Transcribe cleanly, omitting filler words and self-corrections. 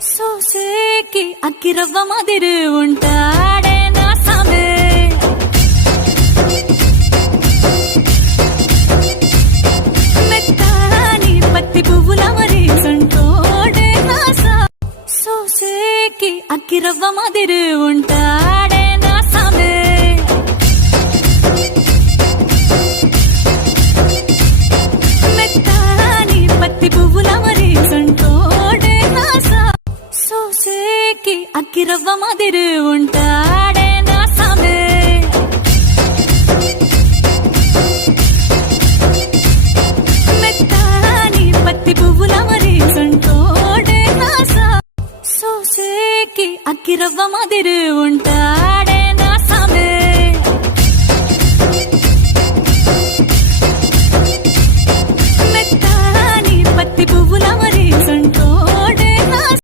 సోసేకి అక్కిరవ్వ మాదిరి ఉంటాడే నా సామే. మెత్తాని పత్తి పువ్వుల మరి సంటోడే నా సా. సోసేకి అక్కిరవ్వ మాదిరి ఉంటాడే నా సామే. మెత్తాని పత్తి పువ్వుల మరి సంటోడే నా సా. సోసేకి అక్కిరవ్వ మాదిరి ఉంటాడే నా సామే. మెత్తాని పత్తి పువ్వుల మరి సంటోడే నా సా. సోసేకి అక్కిరవ్వ మాదిరి ఉంటాడే